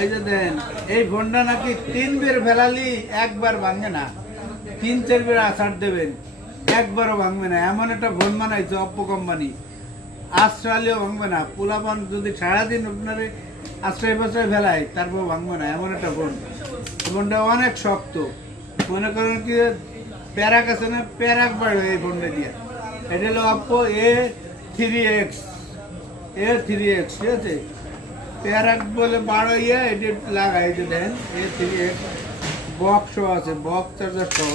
এই যে দেন এই ফোনটা নাকি 3 বের ফেলালি একবার ভাঙে না, 3-4 বের আছাড় দেবেন একবারও ভাঙবে না। এমন একটা ফোন বানাইছে অপ্পো কোম্পানি, আশ্রালেও ভাঙবে না। পোলাপান যদি সারাদিন আপনার আশ্রয় পাশ্রয় ফেলায় তারপর ভাঙবে না, এমন একটা ফোন। ফোনটা অনেক শক্ত, মনে করেন কি প্যারাক আছে না, প্যারাক বাড়বে এই ফোনটা দিয়ে। এটা হলো অপ্পো A3X, A3X, ঠিক আছে। প্যারাক বলে বারো এটি লাগাই যে দেন A3X, বক্স আছে, বক্স চার্জার সহ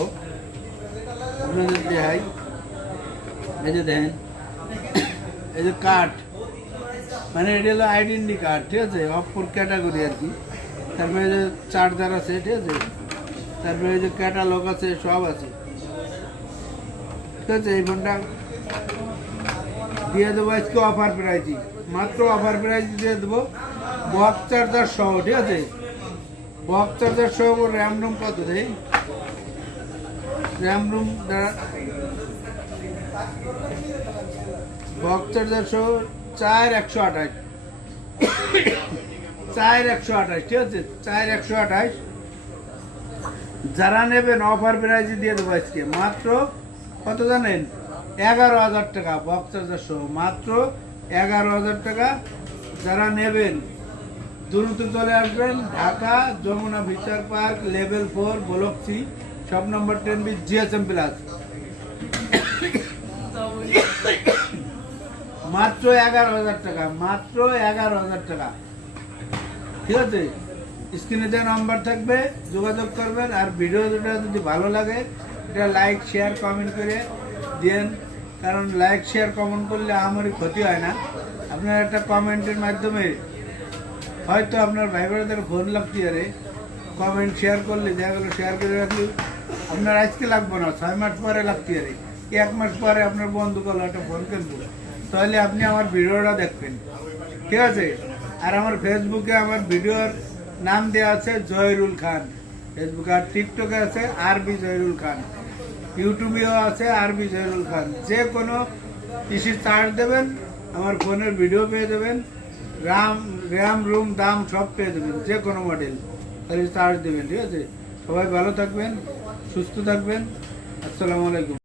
আপনাদের দেখাই। এই যে দেন এই যে কাঠ, মানে এটা হলো আইডেন্টি কার্ড, ঠিক আছে, অপ্পোর ক্যাটাগরি আর কি। তারপরে যে চার্জার আছে, ঠিক আছে, তারপরে এই যে ক্যাটালগ আছে, সব আছে, ঠিক আছে। এই ফোনটা দিয়ে দেবো আজকে অফার প্রাইজই, মাত্র অফার প্রাইজ দিয়ে দেবো বক্স চার্জার সহ, ঠিক আছে। বক্স চার্জার সহ র্যাম রুম কত দেয়, র্যাম রুম বক্স চার্জার সহ 4128, 4128, ঠিক আছে, 4128। যারা নেবেন অফার প্রাইজ দিয়ে দেবো আজকে মাত্র কত জানেন, 11,000 টাকা বক্স চার্জার সহ, মাত্র 11,000 টাকা। যারা নেবেন দ্রুত চলে আসবেন Dhaka Jamuna future park level 4 block C, shop number 10B, GSM plus. মাত্র 11,000 টাকা, মাত্র 11,000 টাকা, ঠিক আছে। স্ক্রিনে যে নাম্বার থাকবে যোগাযোগ করবেন। আর ভিডিওটা যদি ভালো লাগে এটা লাইক শেয়ার কমেন্ট করে দেন, কারণ লাইক শেয়ার কমেন্ট করলে আমারই ক্ষতি হয় না। আপনার একটা কমেন্টের মাধ্যমে হয়তো আপনার ভাই বোনদের ফোন লাগতে পারে, কমেন্ট শেয়ার করলে দেখা গেলো শেয়ার করে রাখলে আপনার আজকে লাগবে না, 6 মাস পরে লাগতে পারে, 1 মাস পরে আপনার বন্ধু করলো একটা ফোন কিনবো, তাহলে আপনি আমার ভিডিওটা দেখবেন, ঠিক আছে। আর আমার ফেসবুকে আমার ভিডিওর নাম দেওয়া আছে জহিরুল খান ফেসবুকে, আর টিকটকে আছে আরবি জহিরুল খান, ইউটিউবেও আছে আরবি জহিরুল খান। যে কোনো কিছু চার্জ দেবেন আমার ফোনের ভিডিও পেয়ে যাবেন, র্যাম রুম দাম সব পেয়ে যাবেন, যে কোনো মডেল, খালি চার্জ দেবেন, ঠিক আছে। সবাই ভালো থাকবেন, সুস্থ থাকবেন, আসসালামু আলাইকুম।